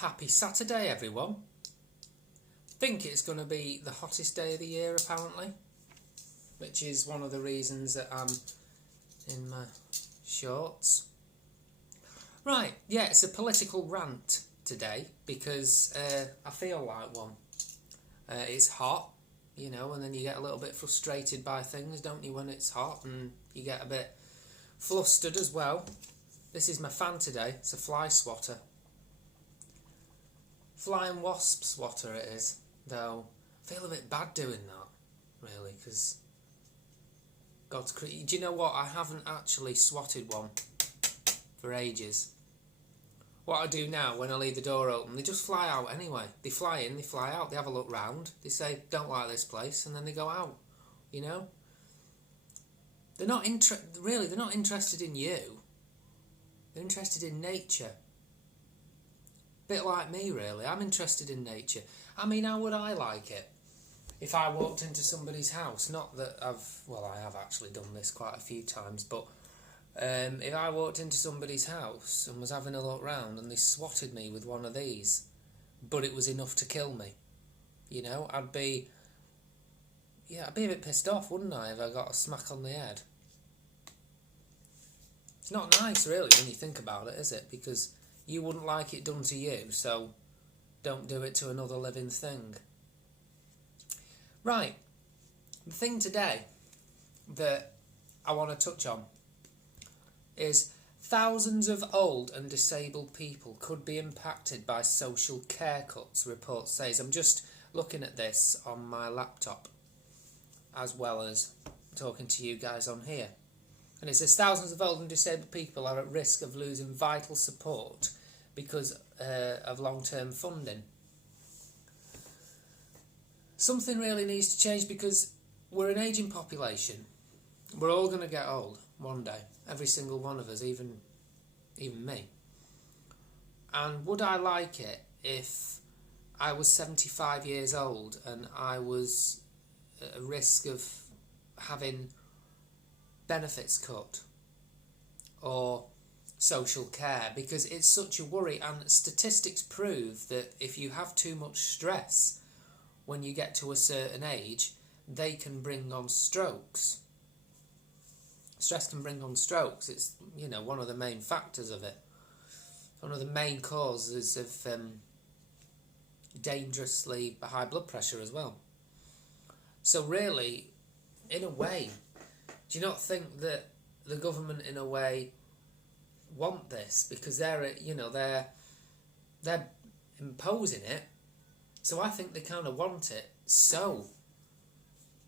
Happy Saturday, everyone. Think it's going to be the hottest day of the year, apparently, which is one of the reasons that I'm in my shorts. Right, yeah, it's a political rant today because I feel like one. It's hot, you know, and then you get a little bit frustrated by things, don't you, when it's hot, and you get a bit flustered as well. This is my fan today. It's a fly swatter. Flying wasp swatter it is, though I feel a bit bad doing that, really, because God's created. Do you know what? I haven't actually swatted one for ages. What I do now when I leave the door open, they just fly out anyway. They fly in, they fly out, they have a look round, they say, don't like this place, and then they go out, you know? They're not they're not interested in you. They're interested in nature. Bit like me, really. I'm interested in nature. I mean, how would I like it if I walked into somebody's house? Not that I have actually done this quite a few times, but if I walked into somebody's house and was having a look round and they swatted me with one of these, but it was enough to kill me, you know, I'd be a bit pissed off, wouldn't I, if I got a smack on the head? It's not nice, really, when you think about it, is it? Because you wouldn't like it done to you, so don't do it to another living thing. Right, the thing today that I want to touch on is thousands of old and disabled people could be impacted by social care cuts, report says. I'm just looking at this on my laptop as well as talking to you guys on here. And it says thousands of old and disabled people are at risk of losing vital support because of long-term funding. Something really needs to change because we're an ageing population. We're all going to get old one day, every single one of us, even me. And would I like it if I was 75 years old and I was at risk of having benefits cut or social care, because it's such a worry, and statistics prove that if you have too much stress when you get to a certain age, they can bring on strokes. Stress can bring on strokes. It's, you know, one of the main factors of it. One of the main causes of dangerously high blood pressure as well. So really, in a way, do you not think that the government, in a way, want this because they're imposing it? So I think they kind of want it. So,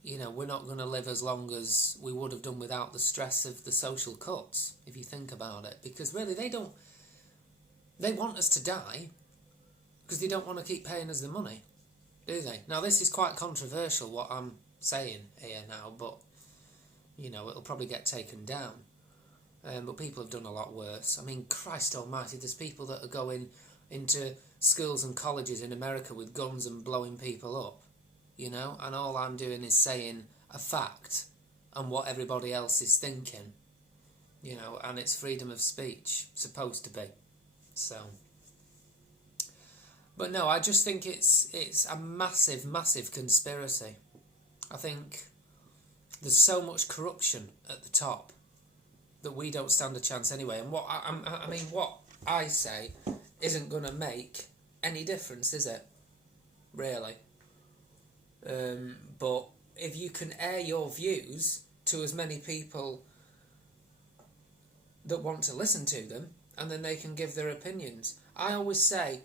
you know, we're not going to live as long as we would have done without the stress of the social cuts, if you think about it. Because really, they want us to die because they don't want to keep paying us the money, do they? Now, this is quite controversial, what I'm saying here now, but, you know, it'll probably get taken down. But people have done a lot worse. I mean, Christ almighty, there's people that are going into schools and colleges in America with guns and blowing people up, you know, and all I'm doing is saying a fact and what everybody else is thinking, you know, and it's freedom of speech, supposed to be. So, but no, I just think it's a massive, massive conspiracy. I think there's so much corruption at the top that we don't stand a chance anyway. And what I say isn't going to make any difference, is it? Really. But if you can air your views to as many people that want to listen to them, and then they can give their opinions. I always say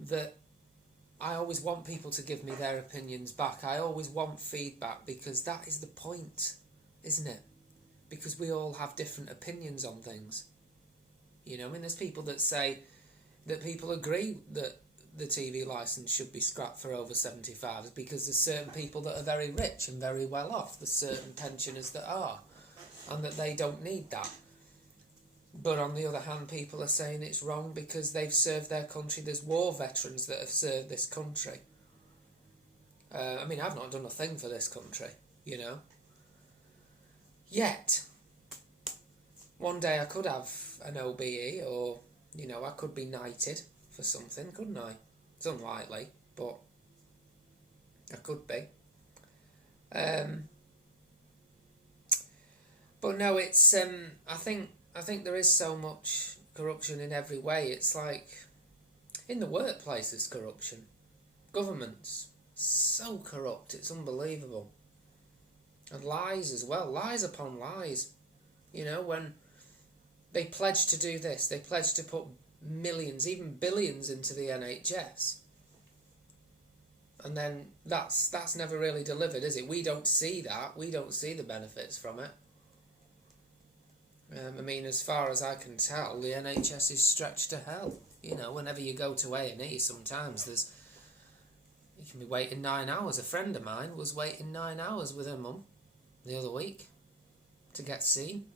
that I always want people to give me their opinions back. I always want feedback, because that is the point, isn't it? Because we all have different opinions on things. You know, I mean, there's people that say that people agree that the TV licence should be scrapped for over 75s because there's certain people that are very rich and very well off. There's certain pensioners that are, and that they don't need that. But on the other hand, people are saying it's wrong because they've served their country. There's war veterans that have served this country. I mean, I've not done a thing for this country, you know. Yet, one day I could have an OBE, or, you know, I could be knighted for something, couldn't I? It's unlikely, but I could be. But no, it's I think there is so much corruption in every way. It's like in the workplace there's corruption. Governments so corrupt, it's unbelievable. And lies as well, lies upon lies. You know, when they pledge to do this, they pledge to put millions, even billions into the NHS. And then that's never really delivered, is it? We don't see that. We don't see the benefits from it. I mean, as far as I can tell, the NHS is stretched to hell. You know, whenever you go to A&E, sometimes you can be waiting 9 hours. A friend of mine was waiting 9 hours with her mum the other week to get seen.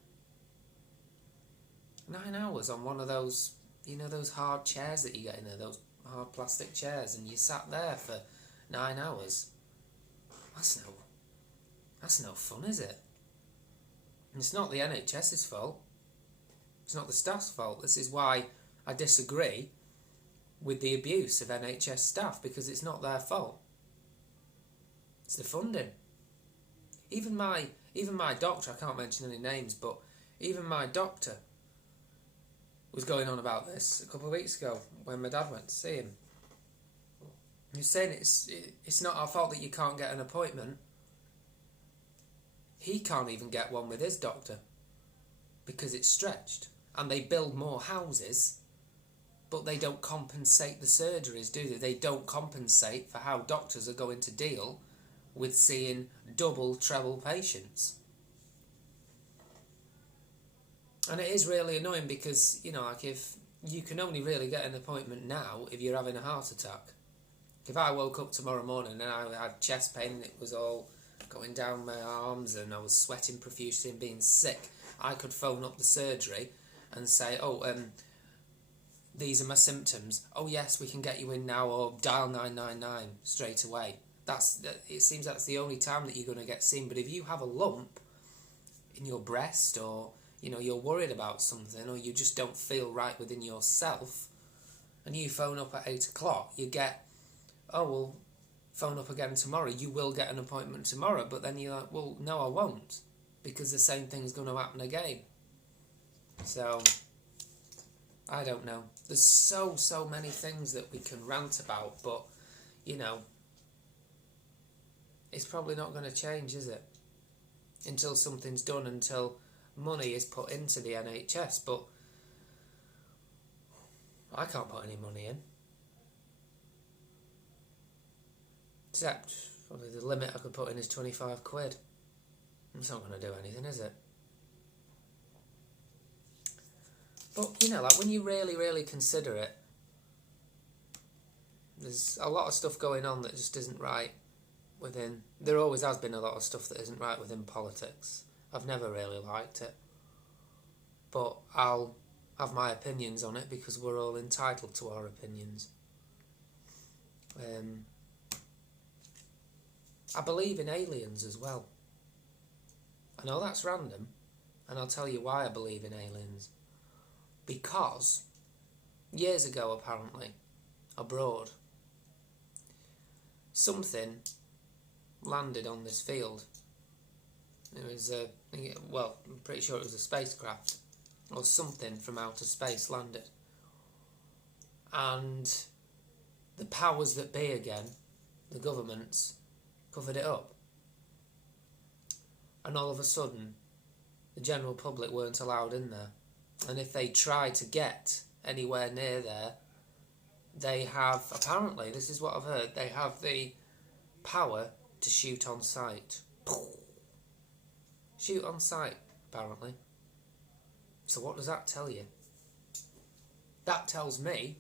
9 hours on one of those, you know, those hard chairs that you get in there, those hard plastic chairs, and you sat there for 9 hours. That's no fun, is it? And it's not the NHS's fault. It's not the staff's fault. This is why I disagree with the abuse of NHS staff, because it's not their fault. It's the funding. Even my doctor, I can't mention any names, but even my doctor was going on about this a couple of weeks ago when my dad went to see him. He was saying it's not our fault that you can't get an appointment. He can't even get one with his doctor because it's stretched. And they build more houses, but they don't compensate the surgeries, do they? They don't compensate for how doctors are going to deal with seeing double, treble patients. And it is really annoying because, you know, like if you can only really get an appointment now if you're having a heart attack. If I woke up tomorrow morning and I had chest pain and it was all going down my arms and I was sweating profusely and being sick, I could phone up the surgery and say, these are my symptoms. Oh yes, we can get you in now, or dial 999 straight away. It seems that's the only time that you're going to get seen. But if you have a lump in your breast, or you know you're worried about something, or you just don't feel right within yourself, and you phone up at 8 o'clock, you get, phone up again tomorrow. You will get an appointment tomorrow, but then you're like, well, no, I won't, because the same thing's going to happen again. So, I don't know. There's so many things that we can rant about, but, you know, it's probably not going to change, is it? Until something's done, until money is put into the NHS, but I can't put any money in. Except, probably the limit I could put in is 25 quid. It's not going to do anything, is it? But, you know, like when you really, really consider it, there's a lot of stuff going on that just isn't right within... There always has been a lot of stuff that isn't right within politics. I've never really liked it. But I'll have my opinions on it because we're all entitled to our opinions. I believe in aliens as well. I know that's random, and I'll tell you why I believe in aliens. Because, years ago apparently, abroad, something landed on this field. It was, I'm pretty sure it was a spacecraft, or something from outer space landed. And the powers that be again, the governments, covered it up. And all of a sudden, the general public weren't allowed in there. And if they try to get anywhere near there, they have, apparently, this is what I've heard, they have the power to shoot on sight. Shoot on sight, apparently. So what does that tell you? That tells me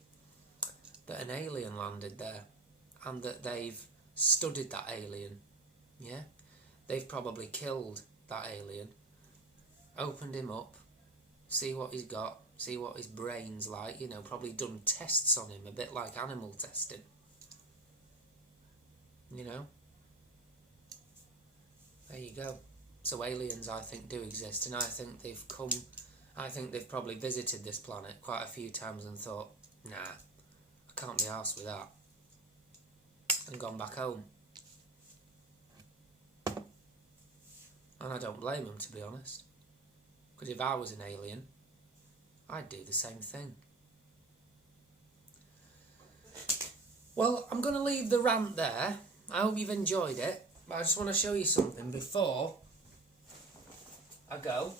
that an alien landed there and that they've studied that alien. Yeah? They've probably killed that alien, opened him up, see what he's got, see what his brain's like, you know, probably done tests on him, a bit like animal testing. You know? There you go. So aliens, I think, do exist, and I think they've probably visited this planet quite a few times and thought, nah, can't be arsed with that. And gone back home. And I don't blame them, to be honest. Because if I was an alien, I'd do the same thing. Well, I'm going to leave the rant there. I hope you've enjoyed it. But I just want to show you something before I go.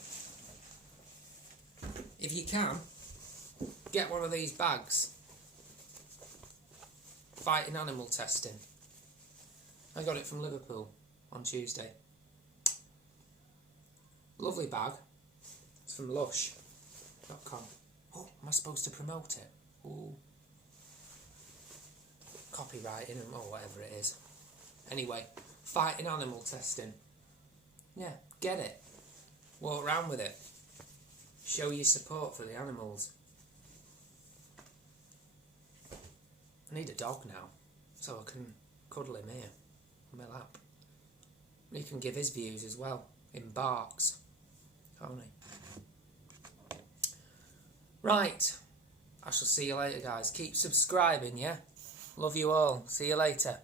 If you can, get one of these bags. Fighting animal testing. I got it from Liverpool on Tuesday. Lovely bag. It's from lush.com. Oh, am I supposed to promote it? Oh. Copywriting or whatever it is. Anyway, fighting animal testing. Yeah, get it. Walk around with it. Show your support for the animals. I need a dog now, so I can cuddle him here on my lap. He can give his views as well, in barks, can't he? Right, I shall see you later, guys. Keep subscribing, yeah? Love you all. See you later.